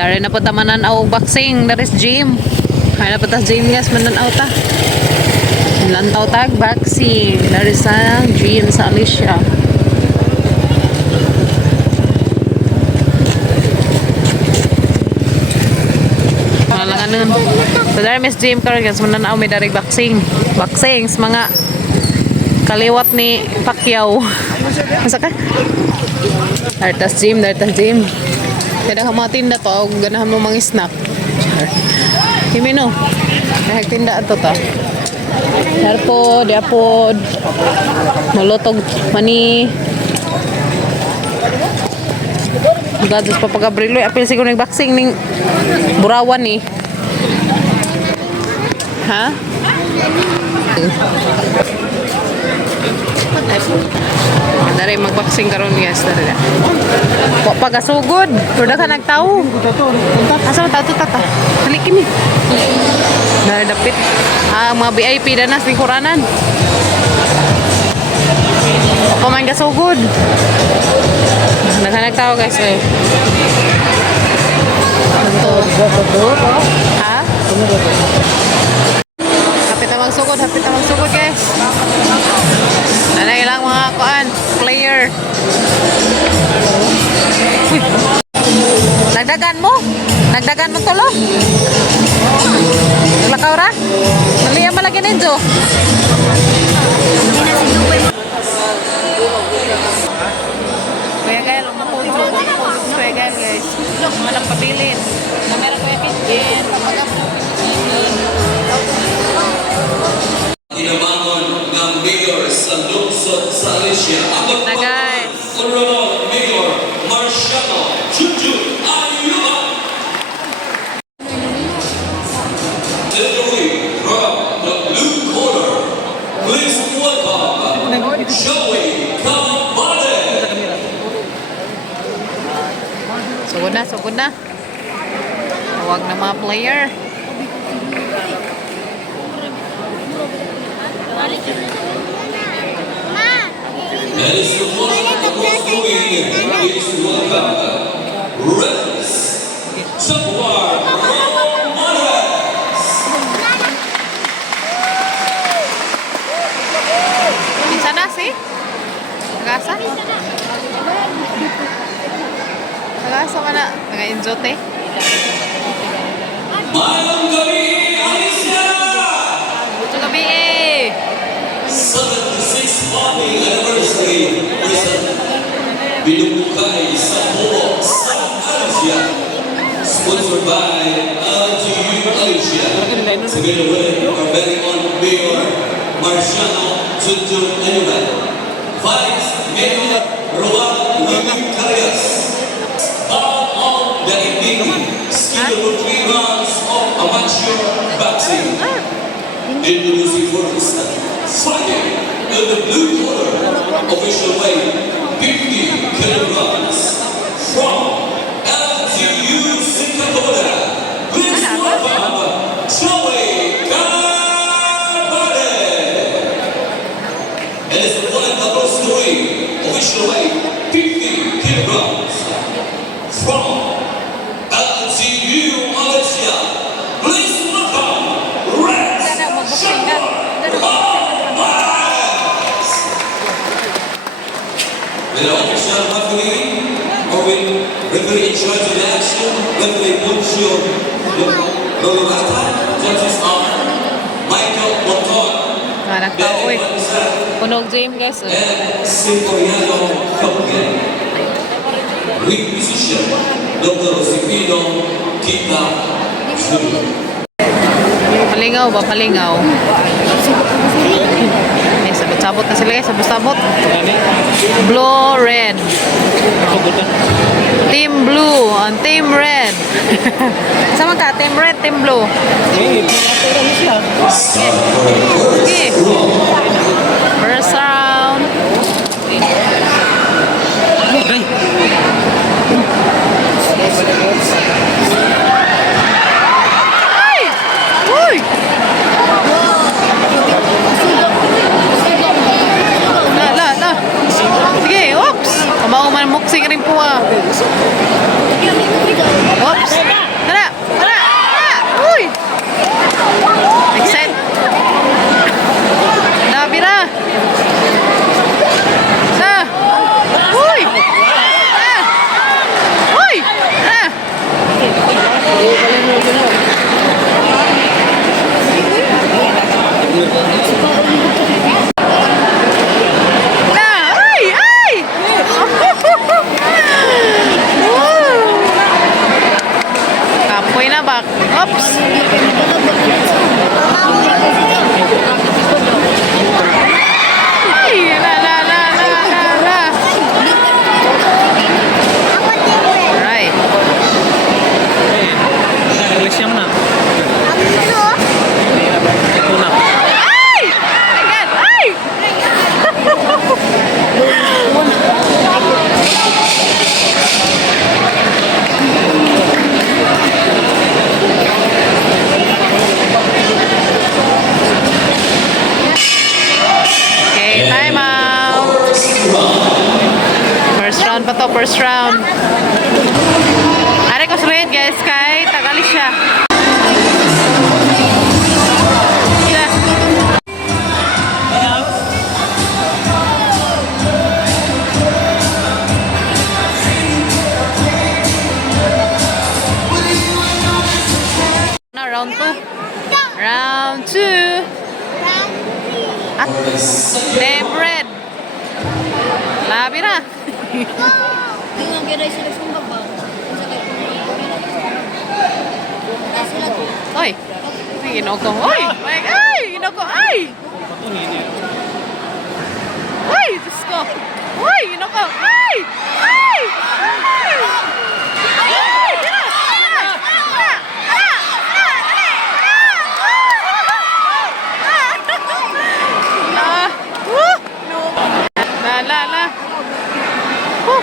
Dari na po ta mananaw boxing, dari is gym. Kaya na po ta gym guys, mananaw ta. Lantaw tag boxing, dari sa gym sa Alicia. Malanganon. So dari Miss Gym karon guys, mananaw may dari boxing. Boxing sa mga kaliwat ni Pacquiao. Masa ka? Dartas gym, dartas gym. Kada ka mga tinda to, ganahan mo mga snack. Himino. Kahit tinda ato ta. Darpo, diapod. Molotog mani. Gados pa pagabrilo, apil siguro nag-boxing ning Burawan ni. Ha? Dari mag-boxing karon guys, dari. Wa pagasugod, tuda ka nagtawo. Asa man tato tata? Dali kini. Dari dapit. Mga VIP danas ning kuranan. Wa man gasugod. Nagtawo guys eh. Ha? Hapit na magsugod guys. Ano ilang mga kuan, player. Uy. Nagdagan mo tolo. Naglakaw ra? Naliya malagi ninjo. Kuya Gael, Kuya Gael guys. Malang pabilin. Kamera Kuya Kitchen. Inabangon ng Mayor sa lungsod sa Alicia. Ang Honorable Mayor Marciano Junjun Ayuba. Delivery from the blue corner. Please welcome Joey Cambade. Sugod na. Tawag na mga player. That is the one that was doing. Please welcome Reds Jaguar Romanes. Bisa na si? Nagasa? Nagasa ka na. Nag-enjote. Mayang gabi, Alicia! Ito gabi eh! 76th Party Anniversary Present binubukay sa Buwok sa Alicia, sponsored by LGU Alicia, together with our very own Mayor Marciano Junjun Ayuba, Vice Mayor Rowan William Carias. Part of the evening, scheduled for 3 rounds of amateur boxing. Introducing for instance, fighting in the blue corner, official weight 50 kilograms from LGU Singapore. Please welcome Joey Cambade. And it's the one and double story, official weight 50 kilograms from LGU Malaysia. Please welcome Rex Jaguar Romanes. With our official referee, or with referee in charge of the action, referee Poncio Lolorata, judges are Michael Monton, Anak tao eh. Punog gym guys. and Siporiano Kapugan. Ring musician, Dr. Josefino Kita Jr. Palingaw ba? Palingaw. Eh, sabot-sabot na sila guys. Sabot-sabot. Blue, red. Team blue and team red. Sama ka? Team red, team blue. Okay. First round. Ay! Uy! La. Sige, oops! Kamao man muksing rin po ah. Oops! Tinabak. Oops. Ay, la la la la la la. Alright. Tulis yang na. Ito na. Ay! Agad! Ay! Okay, time out. First round pa to, first round. Are ko sulit guys, kay tagalis siya. Ila. Na round 2. Round 2. At them red. Labi na. Dengan kira sila sumbag ba? Oy. Ay, ginoko. Oy! Ay, ginoko. Ay! Ay, Diyos ko. Oy, ginoko. Ay! Ay! Ay! Ay! Tira! Tira! Tira!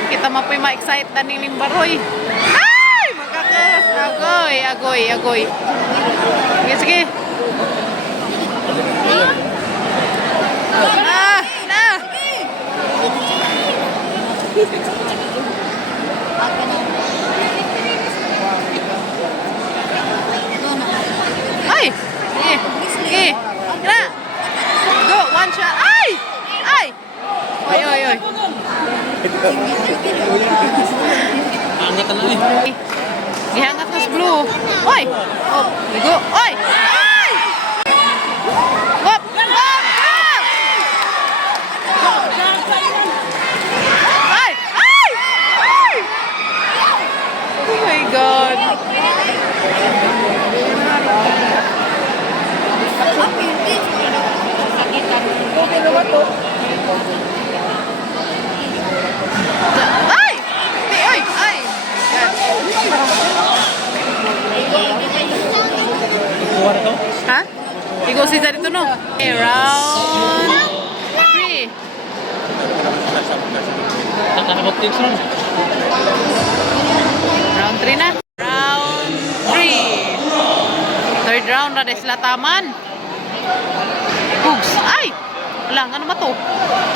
Kita mapoy ma-excite na ni Limbaroy. Ay! Magkakas! Agoy! Agoy! Agoy! Sige, sige. Na! Na! Ay! Sige! Sige! Na! Go! One shot! Ay! Ay! Oy, oy, oy. Angit na eh. Dihangat na sa blue. Oy! Oh, ligo. Oy! Ay! Hop! Hop! Ay! Ay! Ay! Oh my God. Ay! Ay! Ay! Kuha na to. Ha? Ikaw si dito no? Okay, round 3. Nakakapag-tips ron. Round 3 na. Round 3. Third round na dahil sila taman. Hugs. Ay! Wala, ano ba to?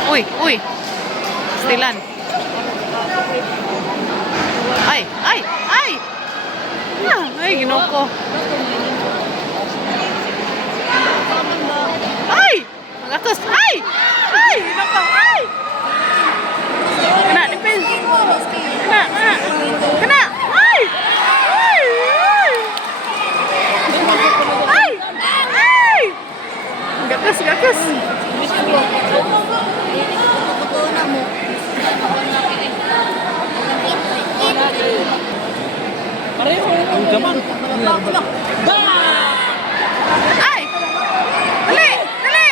Uy, uy. Stilan. Ay, ay, ay! Ah, ay, ginoko. Ay! Magatos. Ay! Ay! Ginoko. Ay! Kena, defense. Kena, kena. Kena. Ay! Ay! Ay! Ay! Ay! Gatas, gatas. Ang gaman. Ay! Dali! Dali!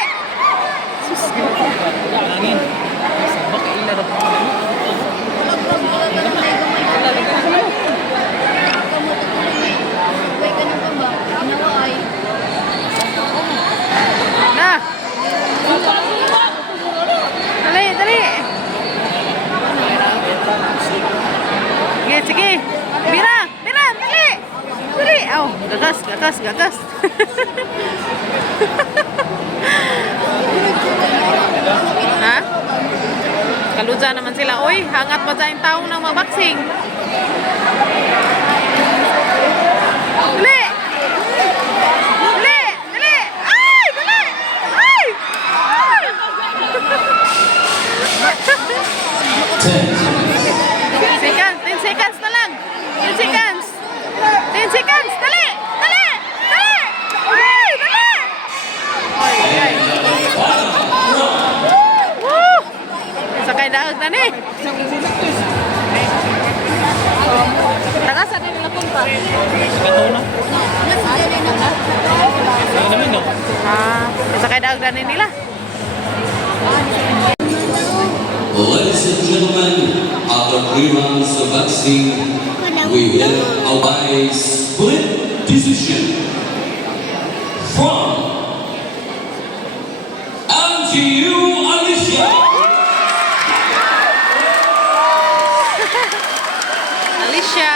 Angin. Sabak ila na. Na! Dali, dali! Sige, sige! Bira! Bira! Dali! Dali! Aw, gagas, gagas, gagas! Ha? Kaluja naman sila. Uy, hangat pa dyan taong ng mabaksing. Dali! Dali! Dali! Ay! Dali! Ay! Ay! 10 seconds! 10 seconds na lang! 10 seconds! 10 seconds! Dali! Dali! Dali! Ay! Dali! Ay! Ay! Woo! Sakay daag na ni! Taga sa din nila punta. Ito na. kanin nila. Ladies and gentlemen, after 3 rounds of boxing, we have a by split decision from MGU Alicia. Alicia.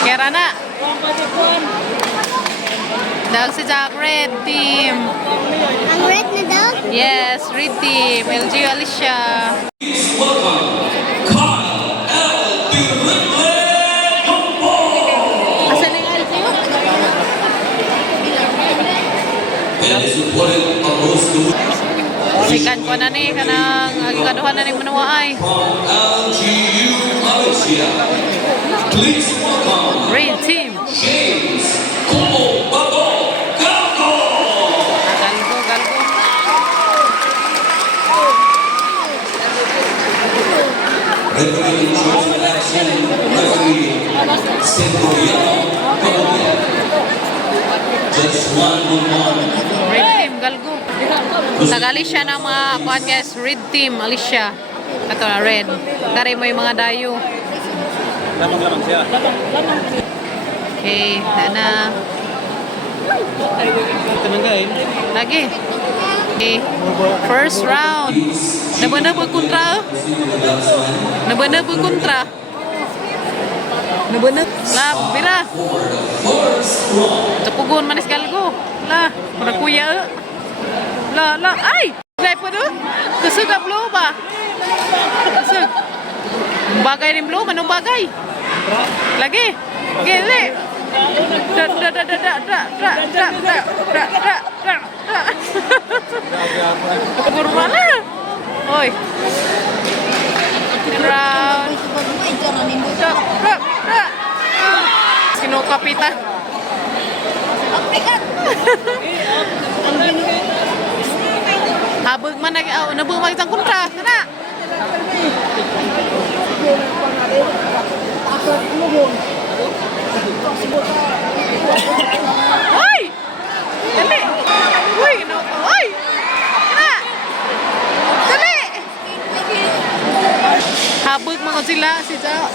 Kaya na. Dag si Jack Red Team. Ang red na daw? Yes, Red Team. LG Alicia. Please welcome Kyle L. Ridley Dumbo. Asa na yung LG? And is reported opposed to Sikan ko na ni. Kanang agikaduhan na ni manuwaay. from LGU Alicia. Please welcome Red Team. James Kumo Bato Galgo. Galgo, galgo. Referee in charge of action, referee Centuriano Colombia. Just 1-on-1. Red Team, galgo. Sa Alicia ng mga kuhan guys, Red Team, Alicia. Ito na, red. Dari mo yung mga dayo. Okay, na. Lagi. Okay. First round. Naba kontra. Naba kontra. Naba. La, bira. Tapugon manis galgo. La, para kuya. La, ay! Lay pa doon. Kusog ang blow ba? Kusog. Bagay rin blow, manong bagay. Lagi. Gili. Kurma na. Oy. Round. Sinukapita. Habog man nabug isang kontra. Kana. Hoy! Dali! Uy! No! Hoy! Kana! Dali! Habog mga sila si Ja.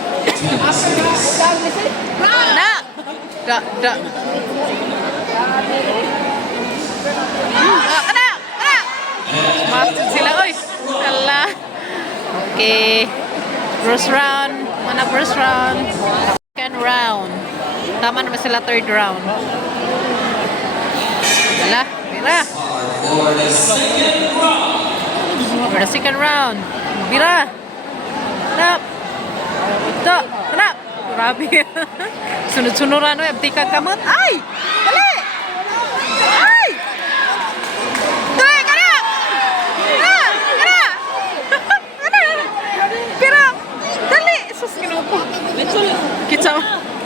Na! Da. Kana! Maksud sila, oy! Ala! Okay. First round. Mana first round? Second round. Tama naman sila third round. Ala, bira. For the second round. For the second round. Bira. Hanap. Ito. Hanap. Grabe. Sunod-sunuran mo. Abtika kamot. Ay! Dali! Ay! Dali! Kana! Kana! Bira! Dali! Sus, kinupo.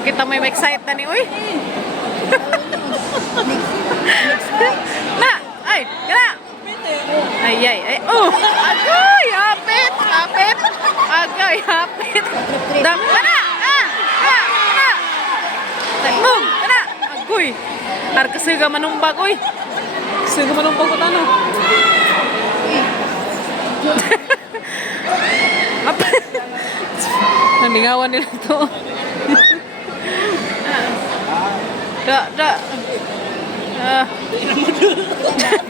Kita may excited na ni uy. Na! Ay! Kana! Ay! Oh! Agay! Hapit! Agay! Hapit! Dam! Kana! Kana! Tagbong! Kana! Agoy! Arkasiga manumbag uy! Kasiga manumbag ko tano. Naningawan nila ito. Da.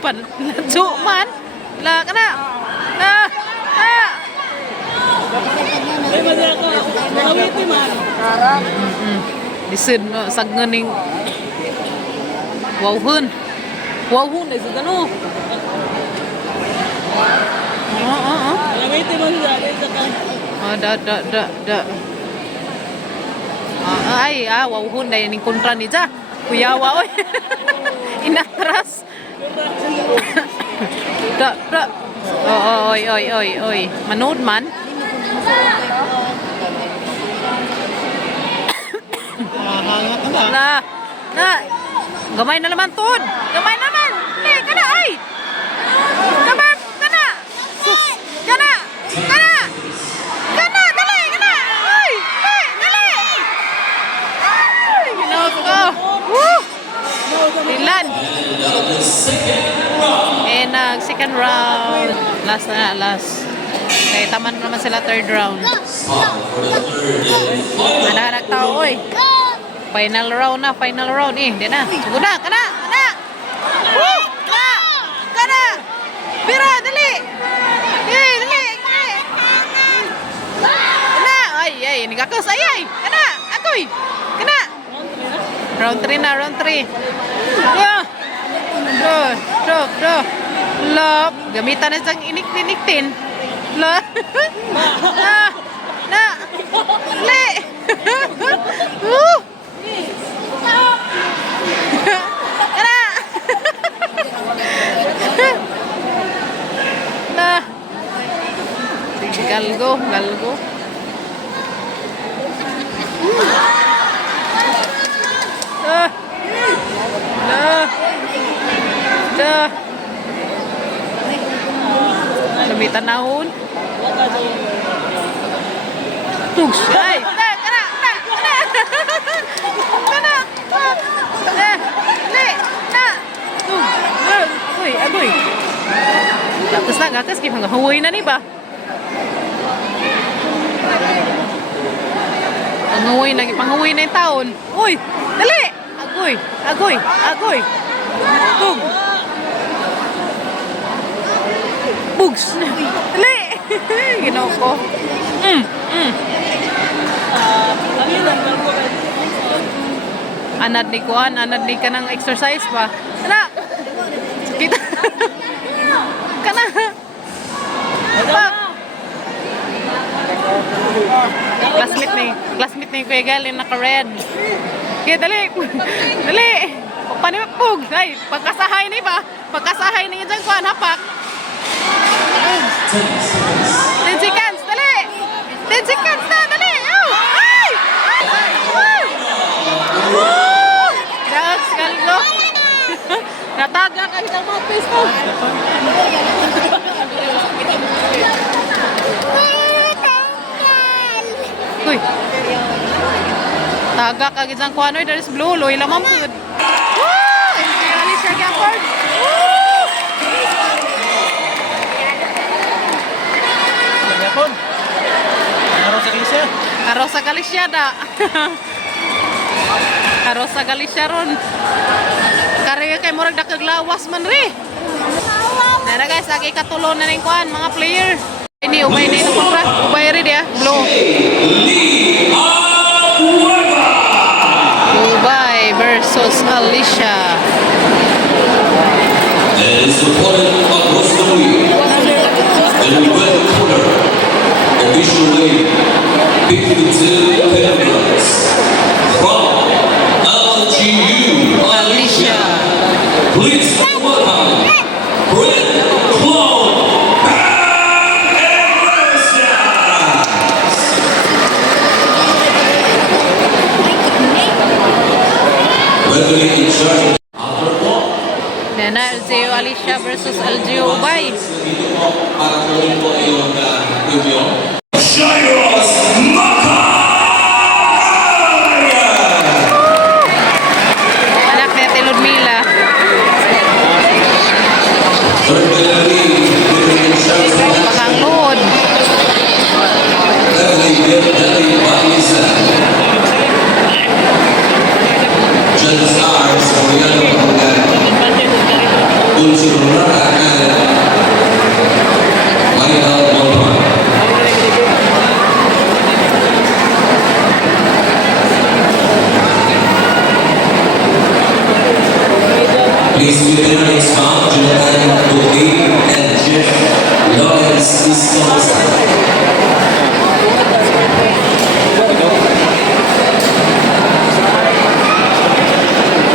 Panladyo man. La, kana. La. Disin, sagnaning. Wawhun ay sa gano. Da. Ay, wawhun na yung kontra ni Ja. Kuyawa, oy. Inatras. Da. Oy. Manood man. Na. Gamay na naman, Tod. Gamay na naman. Kana, ay. Kabab, kana. Kana. Dali, kana. Ay, dali. Ay, ginawa ko. Woo. Dilan. Eh, second round. Last na, last. Okay, tama na naman sila third round. Anak-anak tao, oy. Final round na, final round. Eh, di na. Guna, kana, kana. Woo! Kana, kana. Bira, dali. Eh, dali. Kana. Ay, nagakas. Ay. Kana, akoy. Kana. Round 3 na, round 3. Yeah. Do. Love. Gamitan na siyang inik-iniktin. Love. Na. Dali. Woo! Kana. Na. Galgo. Lumitan nahon. Tugs. Ay. Kana. Agoy. Gatas gimana huway na ni ba? Panghuway na yung taon. Uy, dali. Agoy. Tug. Bugs. Dali. Ginaw ko. Anad ni ka ng exercise ba? Kana. Kita. Kana. Pak. Classmate ni Kuya Gal yung naka-red. Kaya dali. Panipag. Ay, pagkasahay ni ba? Pagkasahay ni dyan kuhan, hapak. 10 seconds, dali. 10 seconds na, dali. Ay! Dags, galgo. Nataga ka ng mga pisto. Uy. Taga ka gid sang kuan oy, there's blue loy lamang pud. Woo! Enjoy siya Gafford. Woo! Yapon. Aros sa Galicia da. Aros sa Galicia ron. Kare kay murag dakag lawas man ri. Nara guys, agi katulo na ning kuan mga player. Ini ubay ni kontra, ubay ri dia, blue. Ubay versus Alicia. And supported across the way. And red corner, official way, 52 Penguins. From LGU Alicia. Please welcome Red Cloud and Alicia. Referee in charge. Nana LGU Alicia versus LGU Ubay. Shiros Makaya! Anak ni Ate Ludmila. Pakanglood. Judges are Soriano Unsur Rara Michael Mohan. Please be there next month, Jonathan Bouquet and Jeff Lawrence Iscosa.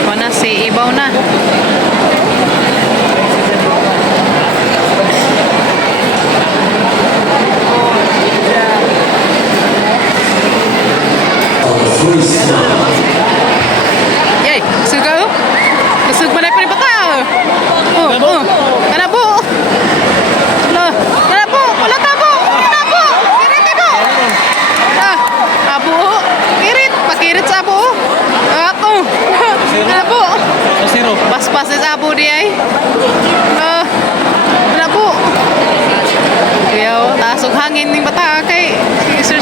Mana si Ibaw na. Yay, suga oh. Kusug man ay panibata. Kanabo. Kanabo, wala tabo. Kanabo. Kirit ibo. Abo. Kirit, pakirit sa abo. Ako. Kanabo. Zero. Pas-pas sa abo di ay. hangin ning bata kay Mr.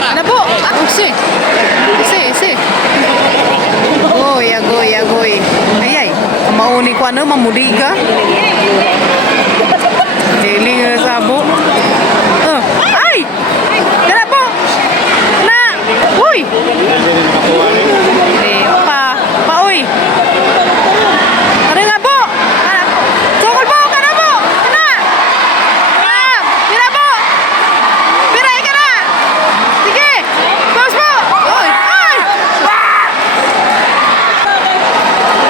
Ano po? Si. Agoy. Ayay. Mauni ko ano, mamudiga. Dili nga sabo. Ay! Kana po! Na! Uy! Uy! Ano nga po? Sukol po! Kana po! Kana! Kana po! Piray ka na! Sige! Bawas po! Uy! Ay!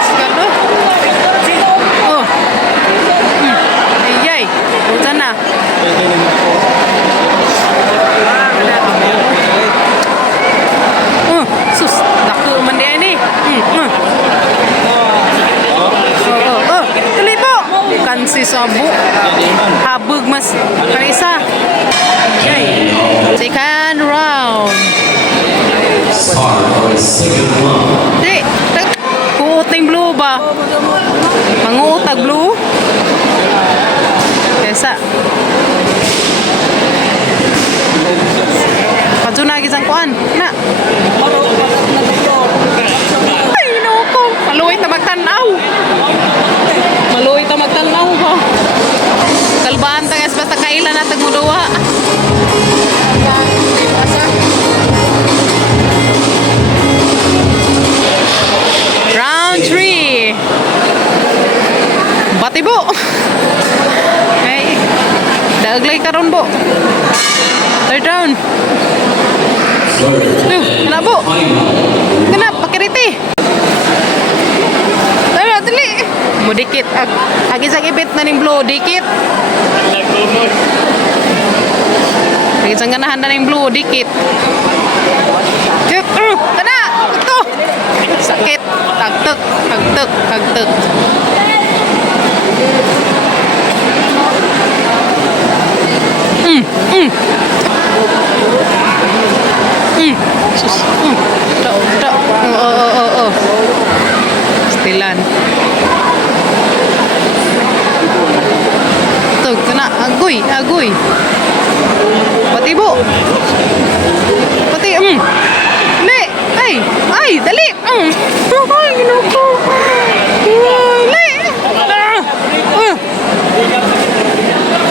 Sigado? Oh! Ayay! Punta na! Sus! Dako man di ini! Tuloy po! Kan si Sabu. Habog mas. Kanisa. Okay. Second round. Start for the second round. Di. Kuot ng blue ba? Manguutag blue. Kesa. Padzuna gisang kuan. Na. Ay, naku. Maluwit na magtanaw. Maluwit na magtanaw ba? Kalbaan tagas basta kailan na tagmuduwa. Round 3. Batibo. Hey. Daglay karon bo. Third round. Kenapa? Kenapa? Pakai riti. Dali. Mau dikit. Lagi sakit na ning blue dikit. Lagi sangganahan na ning blue dikit. Cuk. Kena. Tuh. Sakit. Tagtek. Sus. Tak. Oh. Stilan. Tuh, kena aguy. Pati bu. Le. Ay, dali. Ay, ginoko. Le.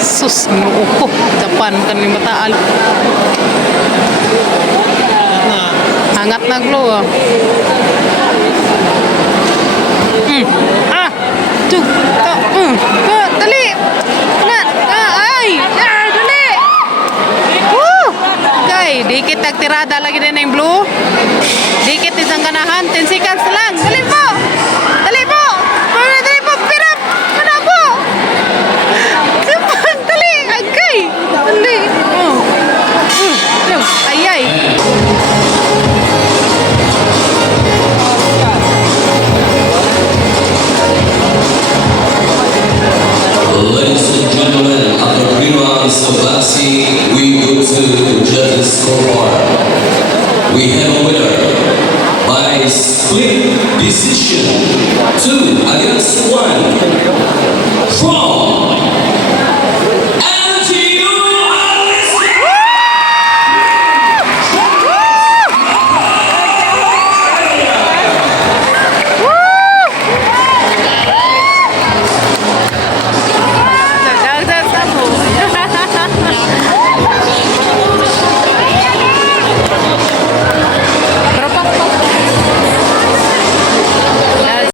Sus, ginoko. Japan kan ni mataal. Hangat na glow. Cuk. Dali. Dali. Okay, dikit tirada lagi din yung blue. Dikit isang ganahan. 10 seconds lang. Dali po. Pirap. Ano po? Simpan. Dali. Agay. Dali. Ayay. Ladies and gentlemen, after 3 rounds of boxing, we go to the judges' scoreboard. We have a winner by split decision.